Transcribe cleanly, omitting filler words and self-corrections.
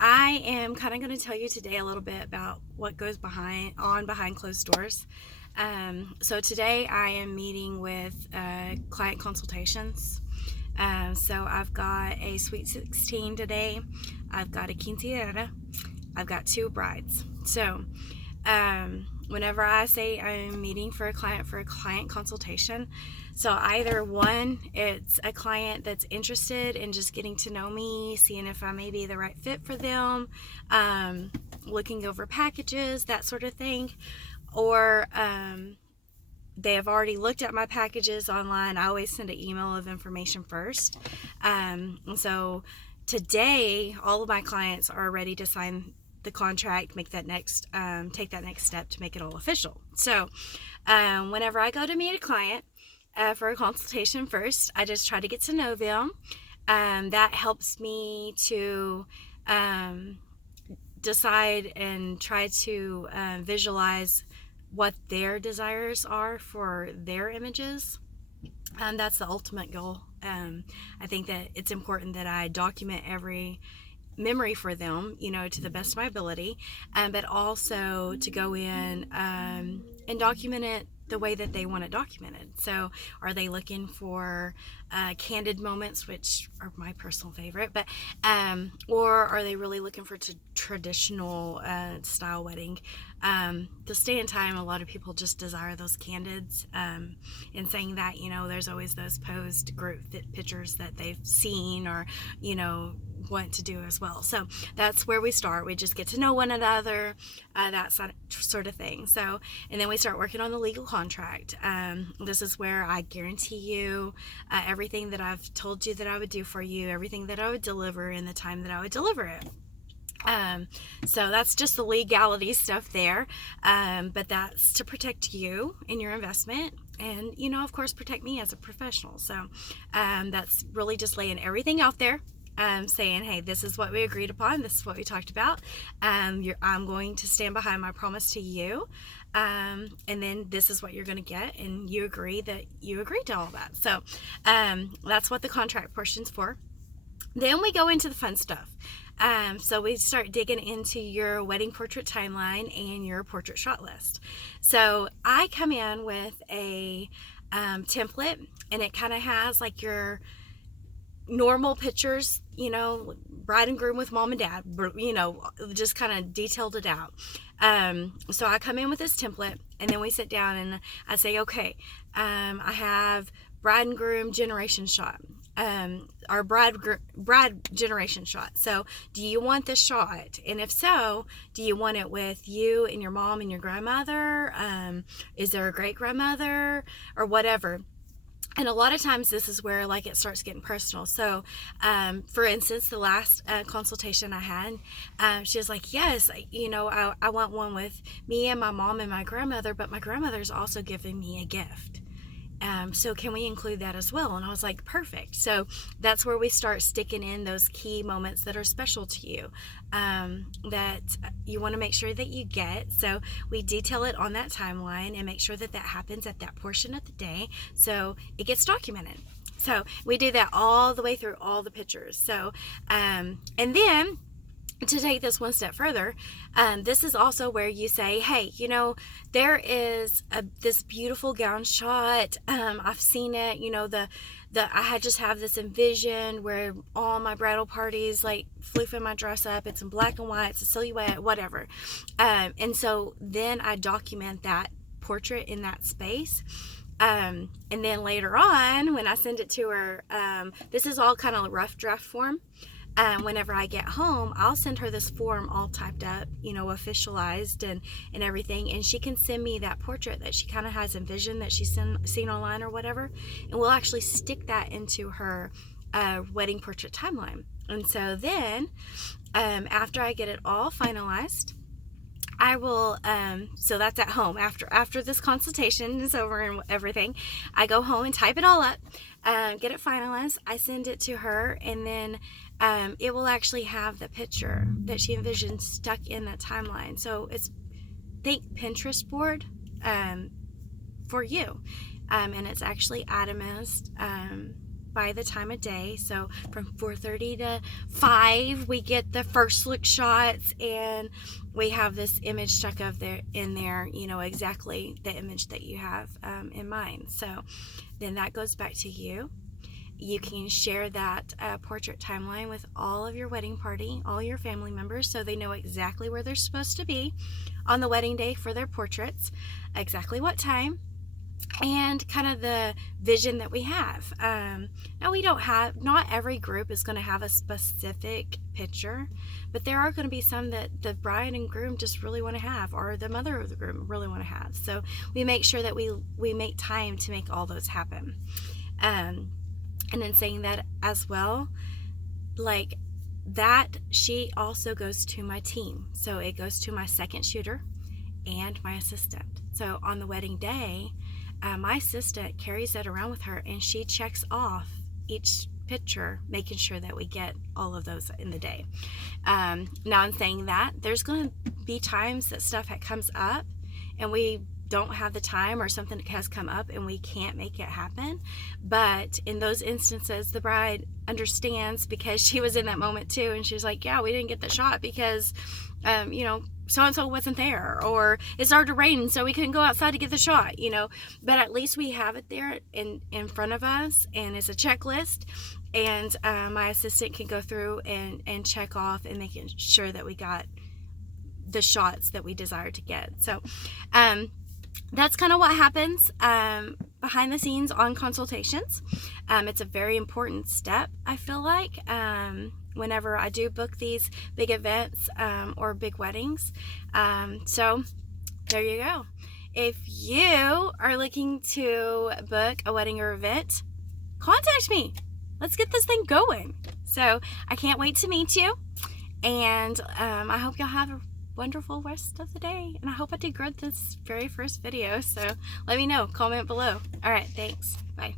I am kind of going to tell you today a little bit about what goes behind closed doors. So today I am meeting with Client Consultations. So I've got a Sweet 16 today. I've got a quinceañera. I've got two brides. So whenever I say I'm meeting for a client consultation, so either one, it's a client that's interested in just getting to know me, seeing if I may be the right fit for them, looking over packages, that sort of thing, or they have already looked at my packages online. I always send an email of information first. And so today, all of my clients are ready to sign the contract, make that next, take that next step to make it all official. So whenever I go to meet a client for a consultation first, I just try to get to know them. That helps me to decide and try to visualize what their desires are for their images. That's the ultimate goal. I think that it's important that I document every memory for them, to the best of my ability, but also to go in and document it the way that they want it documented. So are they looking for candid moments, which are my personal favorite, but or are they really looking for traditional style wedding? To stay in time, a lot of people just desire those candids, and saying that, there's always those posed group pictures that they've seen or want to do as well. So that's where we start. We just get to know one another, that sort of thing. So, and then we start working on the legal contract. This is where I guarantee you everything that I've told you that I would do for you, everything that I would deliver in the time that I would deliver it. So that's just the legality stuff there, but that's to protect you and your investment, and of course protect me as a professional. So that's really just laying everything out there, saying, hey, this is what we agreed upon, this is what we talked about, I'm going to stand behind my promise to you, and then this is what you're going to get, and you agree that you agreed to all that. So that's what the contract portion's for. Then we go into the fun stuff. So we start digging into your wedding portrait timeline and your portrait shot list. So I come in with a template, and it kind of has like your normal pictures, bride and groom with mom and dad, just kind of detailed it out. So I come in with this template, and then we sit down and I say, okay, I have bride and groom generation shot. Our bride generation shot. So do you want this shot? And if so, do you want it with you and your mom and your grandmother? Is there a great grandmother or whatever? And a lot of times this is where it starts getting personal. So for instance, the last consultation I had, she was like, yes, I want one with me and my mom and my grandmother, but my grandmother's also giving me a gift. So can we include that as well? And I was like, perfect. So that's where we start sticking in those key moments that are special to you, that you want to make sure that you get. So we detail it on that timeline and make sure that that happens at that portion of the day, so it gets documented. So we do that all the way through all the pictures. So and then to take this one step further, this is also where you say, hey, there is this beautiful gown shot. I've seen it, I just have this envision where all my bridal parties floofing my dress up. It's in black and white, it's a silhouette, whatever. And so then I document that portrait in that space. And then later on, when I send it to her, this is all kind of rough draft form. Whenever I get home, I'll send her this form all typed up, officialized and everything, and she can send me that portrait that she kind of has envisioned that she's seen online or whatever, and we'll actually stick that into her wedding portrait timeline. And so then after I get it all finalized, I will, so that's at home. After this consultation is over and everything, I go home and type it all up, get it finalized. I send it to her, and then it will actually have the picture that she envisioned stuck in that timeline. So it's, think Pinterest board for you. And it's actually atomized by the time of day. So from 4:30 to 5, we get the first look shots, and we have this image stuck up there in there, you know, exactly the image that you have in mind. So then that goes back to you. You can share that portrait timeline with all of your wedding party, all your family members, so they know exactly where they're supposed to be on the wedding day for their portraits, exactly what time, and kind of the vision that we have. Now, we don't have, not every group is going to have a specific picture, but there are going to be some that the bride and groom just really want to have, or the mother of the groom really want to have. So we make sure that we make time to make all those happen. And then saying that as well, like that sheet also goes to my team. So it goes to my second shooter and my assistant. So on the wedding day, my assistant carries that around with her, and she checks off each picture, making sure that we get all of those in the day. Now, in saying that, there's going to be times that stuff comes up and we don't have the time, or something has come up and we can't make it happen. But in those instances, the bride understands, because she was in that moment too, and she's like, yeah, we didn't get the shot because you know, so-and-so wasn't there, or it started to rain so we couldn't go outside to get the shot, you know. But at least we have it there in front of us, and it's a checklist, and my assistant can go through and check off and making sure that we got the shots that we desire to get. So that's kind of what happens behind the scenes on Consultations. It's a very important step, I feel like, whenever I do book these big events or big weddings. So there you go. If you are looking to book a wedding or event, contact me. Let's get this thing going. So I can't wait to meet you, and I hope you'll have a wonderful rest of the day, and I hope I did good this very first video. So let me know, comment below. All right, thanks, bye.